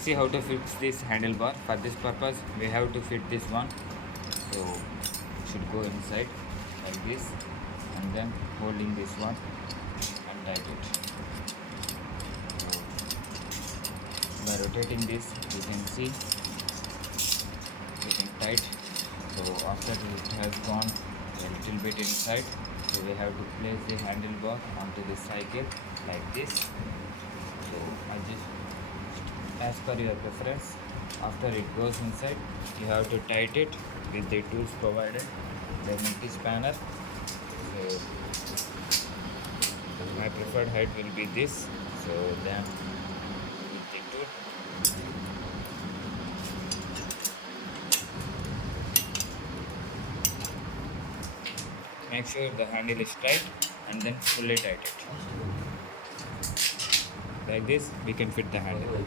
See how to fix this handlebar. For this purpose we have to fit this one, so it should go inside like this, and then holding this one and tight it. So by rotating this you can see getting tight. So after it has gone a little bit inside, so we have to place the handlebar onto the cycle like this. So I just, as per your preference, after it goes inside you have to tight it with the tools provided, the multi spanner. So my preferred height will be this, so then with the tool make sure the handle is tight and then fully tight it like this. We can fit the handle.